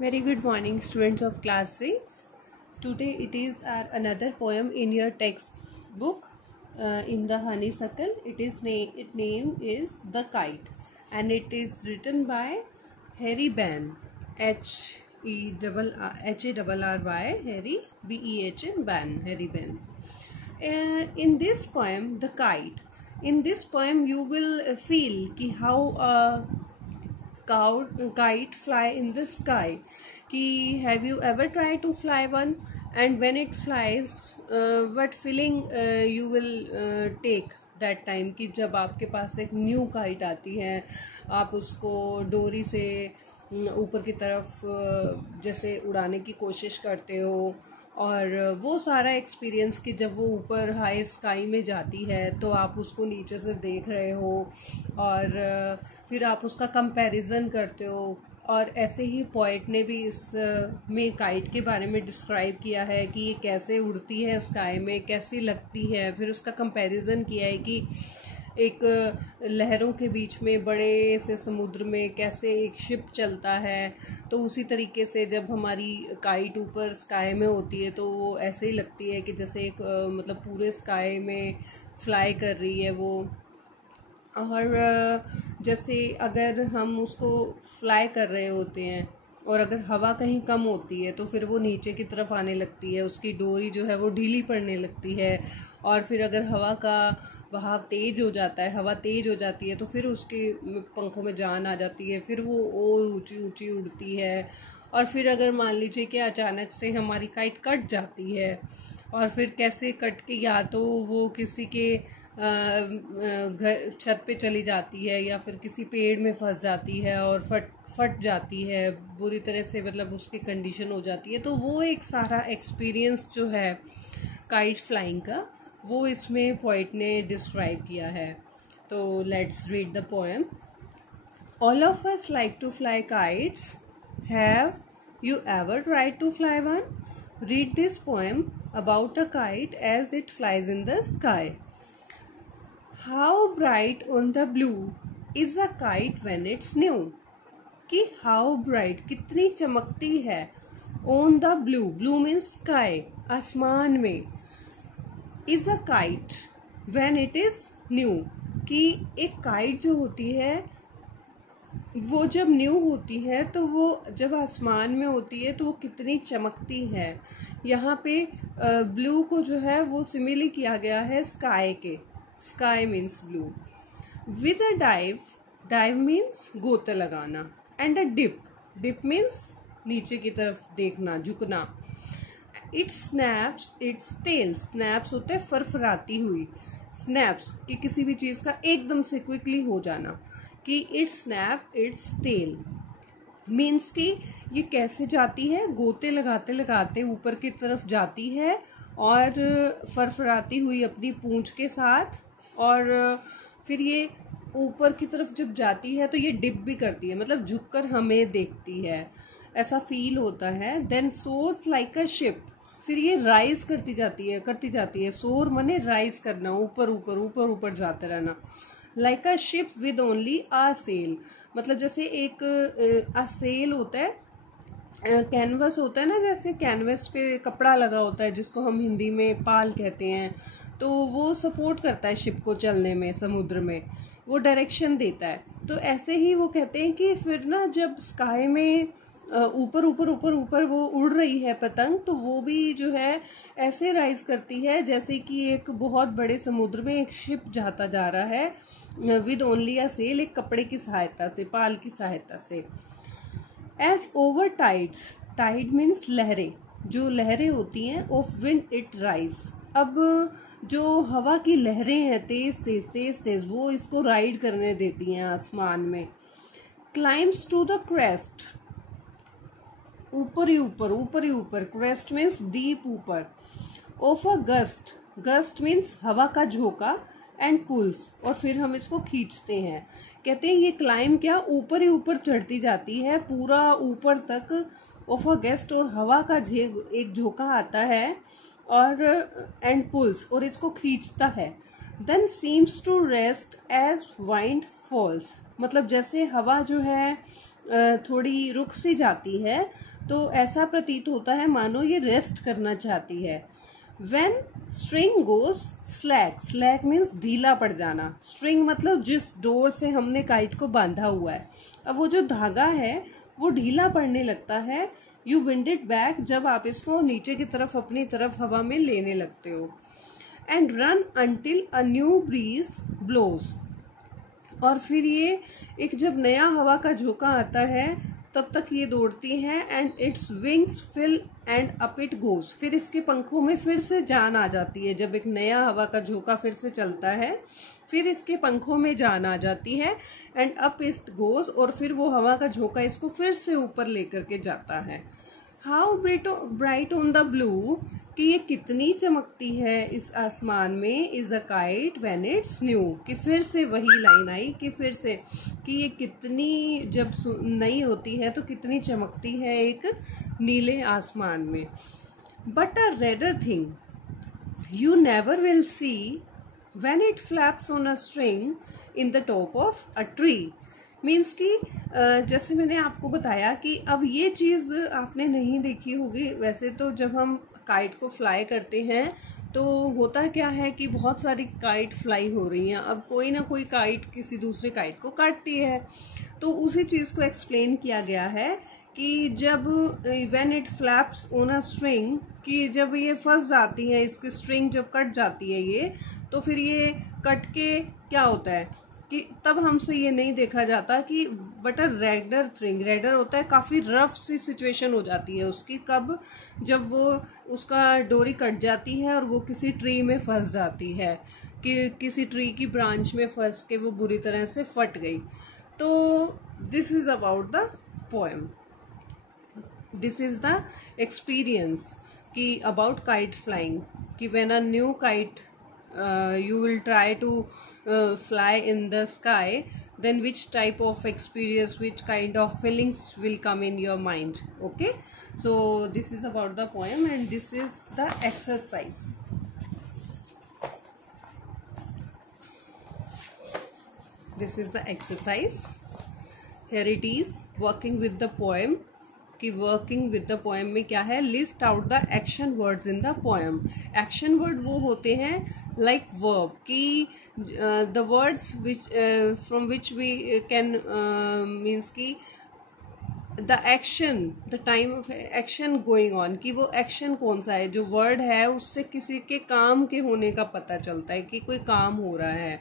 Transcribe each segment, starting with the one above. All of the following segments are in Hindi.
Very good morning, students of class 6. Today it is our another poem in your textbook in the honeysuckle. Its name is The Kite, and it is written by Harry Benn. Harry Benn. Harry Benn. In this poem, The Kite. In this poem, you will feel how kite fly in the sky. Ki have you ever tried to fly one, and when it flies what feeling you will take that time कि जब आपके पास एक न्यू काइट आती है, आप उसको डोरी से ऊपर की तरफ जैसे उड़ाने की कोशिश करते हो, और वो सारा एक्सपीरियंस कि जब वो ऊपर हाई स्काई में जाती है तो आप उसको नीचे से देख रहे हो, और फिर आप उसका कंपैरिजन करते हो। और ऐसे ही पोएट ने भी इस में काइट के बारे में डिस्क्राइब किया है कि ये कैसे उड़ती है स्काई में, कैसी लगती है। फिर उसका कंपैरिजन किया है कि एक लहरों के बीच में बड़े से समुद्र में कैसे एक शिप चलता है, तो उसी तरीके से जब हमारी काइट ऊपर स्काई में होती है तो वो ऐसे ही लगती है कि जैसे एक मतलब पूरे स्काई में फ्लाई कर रही है वो। और जैसे अगर हम उसको फ्लाई कर रहे होते हैं और अगर हवा कहीं कम होती है तो फिर वो नीचे की तरफ आने लगती है, उसकी डोरी जो है वो ढीली पड़ने लगती है। और फिर अगर हवा का बहाव तेज हो जाता है, हवा तेज हो जाती है, तो फिर उसके पंखों में जान आ जाती है, फिर वो और ऊंची ऊंची उड़ती है। और फिर अगर मान लीजिए कि अचानक से हमारी काइट कट जाती है, और फिर कैसे कट के या तो वो किसी के घर छत पे चली जाती है या फिर किसी पेड़ में फंस जाती है और फट जाती है बुरी तरह से, मतलब उसकी कंडीशन हो जाती है। तो वो एक सारा एक्सपीरियंस जो है काइट फ्लाइंग का, वो इसमें पोएट ने डिस्क्राइब किया है। तो let's read the poem. All of us like to fly kites, have you ever tried to fly one? Read this poem about a kite as it flies in the sky. How bright on the blue is a kite when it's new? कि how bright कितनी चमकती है on the blue, blue means sky, आसमान में, is a kite when it is new, कि एक काइट जो होती है वो जब न्यू होती है तो वो जब आसमान में होती है तो वो कितनी चमकती है। यहाँ पे ब्लू को जो है वो सिमिली किया गया है स्काई के। Sky means blue. With a dive, dive means गोता लगाना, and a dip, dip means नीचे की तरफ देखना, झुकना। It snaps its tail, snaps होते हैं फरफराती हुई, स्नैप्स कि किसी भी चीज़ का एकदम से क्विकली हो जाना, कि it snap its tail means कि ये कैसे जाती है, गोते लगाते लगाते ऊपर की तरफ जाती है और फरफराती हुई अपनी पूंछ के साथ, और फिर ये ऊपर की तरफ जब जाती है तो ये डिप भी करती है, मतलब झुककर हमें देखती है, ऐसा फील होता है। Then soars like a ship, फिर ये राइज करती जाती है। सोर माने राइज करना, ऊपर ऊपर ऊपर ऊपर जाते रहना। Like a ship with only a sail, मतलब जैसे एक अ सेल होता है, कैनवस होता है ना, जैसे कैनवस पे कपड़ा लगा होता है जिसको हम हिंदी में पाल कहते हैं, तो वो सपोर्ट करता है शिप को चलने में, समुद्र में वो डायरेक्शन देता है। तो ऐसे ही वो कहते हैं कि फिर ना जब स्काई में ऊपर ऊपर ऊपर ऊपर वो उड़ रही है पतंग, तो वो भी जो है ऐसे राइज करती है जैसे कि एक बहुत बड़े समुद्र में एक शिप जाता जा रहा है विद ओनली अ सेल, एक कपड़े की सहायता से, पाल की सहायता से। As over tides, tide means लहरें, जो लहरें होती हैं, ऑफ विंड इट राइज, अब जो हवा की लहरें हैं तेज तेज तेज तेज, वो इसको राइड करने देती हैं आसमान में। क्लाइम्स टू द क्रेस्ट, ऊपर ही ऊपर, ऊपर ही ऊपर, क्रेस्ट मीन्स डीप ऊपर। Of a gust, gust means हवा का झोंका, एंड पुल्स, और फिर हम इसको खींचते हैं। कहते हैं ये क्लाइम क्या, ऊपर ही ऊपर चढ़ती जाती है पूरा ऊपर तक। ऑफ अ गेस्ट, और हवा का एक झोंका आता है, और एंड पुल्स, और इसको खींचता है। Then seems to rest as wind falls, मतलब जैसे हवा जो है थोड़ी रुक सी जाती है तो ऐसा प्रतीत होता है मानो ये रेस्ट करना चाहती है। When string goes slack, slack means ढीला पड़ जाना। string मतलब जिस डोर से हमने काइट को बांधा हुआ है, अब वो जो धागा है वो ढीला पड़ने लगता है। You wind it back, जब आप इसको नीचे की तरफ अपनी तरफ हवा में लेने लगते हो। And run until a new breeze blows, और फिर ये एक जब नया हवा का झोंका आता है तब तक ये दौड़ती है। And its wings fill and up it goes, फिर इसके पंखों में फिर से जान आ जाती है। जब एक नया हवा का झोंका फिर से चलता है फिर इसके पंखों में जान आ जाती है। एंड अप इट गोज, और फिर वो हवा का झोंका इसको फिर से ऊपर लेकर के जाता है। How bright on the blue, कि ये कितनी चमकती है इस आसमान में। Is a kite when it's new, कि फिर से वही लाइन आई कि फिर से कि ये कितनी जब नई होती है तो कितनी चमकती है एक नीले आसमान में। But a raider thing you never will see when it flaps on a string in the top of a tree. Means कि जैसे मैंने आपको बताया कि अब ये चीज़ आपने नहीं देखी होगी। वैसे तो जब हम काइट को फ्लाई करते हैं तो होता क्या है कि बहुत सारी काइट फ्लाई हो रही हैं। अब कोई ना कोई काइट किसी दूसरे काइट को काटती है, तो उसी चीज़ को एक्सप्लेन किया गया है कि जब when it flaps on a string, कि जब ये फंस जाती है, इसकी स्ट्रिंग जब कट जाती है ये, तो फिर ये कट के क्या होता है कि तब हमसे ये नहीं देखा जाता कि but a raider thing, raider होता है काफ़ी रफ सी सिचुएशन हो जाती है उसकी, कब जब वो उसका डोरी कट जाती है और वो किसी ट्री में फंस जाती है, कि किसी ट्री की ब्रांच में फंस के वो बुरी तरह से फट गई। तो this is about the poem, this is the experience कि अबाउट काइट फ्लाइंग, कि when a new kite you will try to fly in the sky, then which type of experience, which kind of feelings will come in your mind. Okay, so this is about the poem and this is the exercise. This is the exercise. Here it is, working with the poem. कि वर्किंग विद द पोएम में क्या है, list out the action words in the poem. Action word वो होते हैं लाइक वर्ब, कि the words which from which we can means कि the action, the time of action going on, कि वो एक्शन कौन सा है, जो वर्ड है उससे किसी के काम के होने का पता चलता है कि कोई काम हो रहा है।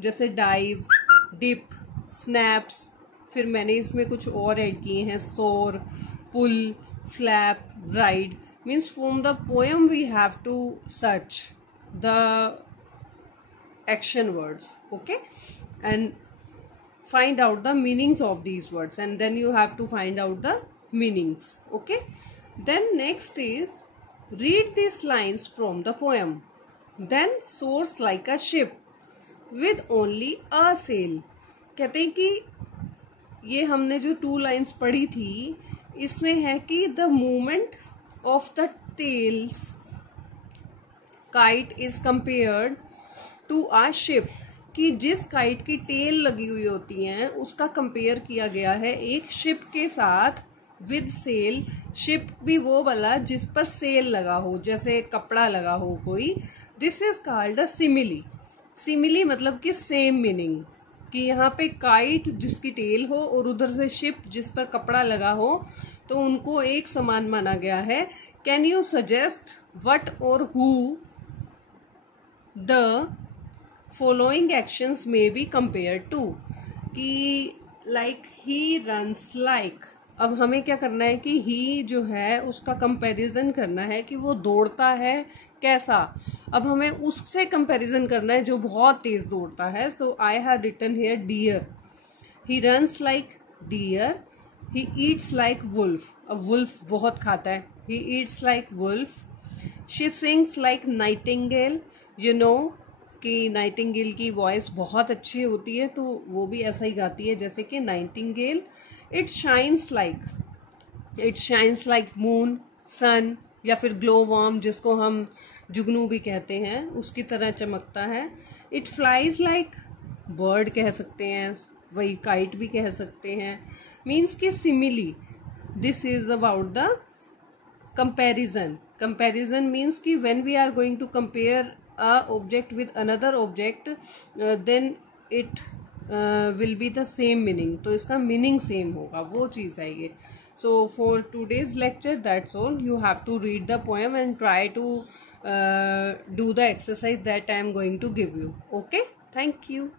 जैसे डाइव, डिप, स्नैप्स, फिर मैंने इसमें कुछ और ऐड किए हैं, soar, pull, flap, ride. Means from the poem we have to search the action words, okay, and find out the meanings of these words, and then you have to find out the meanings. Okay, then next is read these lines from the poem. Then soars like a ship with only a sail. कहते हैं कि ये हमने जो 2 लाइन्स पढ़ी थी इसमें है कि the movement of the tails kite is compared to a ship, कि जिस काइट की टेल लगी हुई होती हैं उसका कंपेयर किया गया है एक शिप के साथ, विद सेल। शिप भी वो वाला जिस पर सेल लगा हो, जैसे कपड़ा लगा हो कोई। This is called a simile. Simile मतलब कि सेम मीनिंग, कि यहाँ पे काइट जिसकी टेल हो और उधर से शिप जिस पर कपड़ा लगा हो, तो उनको एक समान माना गया है। कैन यू सजेस्ट व्हाट और हु द फॉलोइंग एक्शंस में बी कंपेयर टू, कि लाइक ही रन्स लाइक। अब हमें क्या करना है कि ही जो है उसका कंपैरिजन करना है कि वो दौड़ता है कैसा। अब हमें उससे कंपैरिजन करना है जो बहुत तेज दौड़ता है। So I have written here deer, he runs like deer, he eats like wolf. अब वुल्फ बहुत खाता है, he eats like wolf. She sings like nightingale, you know कि नाइटिंगेल की वॉइस बहुत अच्छी होती है, तो वो भी ऐसा ही गाती है जैसे कि nightingale. It shines like moon, sun, या फिर ग्लो वार्म जिसको हम जुगनू भी कहते हैं, उसकी तरह चमकता है। इट फ्लाइज लाइक बर्ड कह सकते हैं, वही काइट भी कह सकते हैं। मीन्स कि simile this is about the comparison. Comparison means कि when we are going to compare a object with another object, then it will be the same meaning. तो इसका meaning same होगा, वो चीज़ है ये. So for today's lecture, that's all. You have to read the poem and try to do the exercise that I am going to give you. Okay, thank you.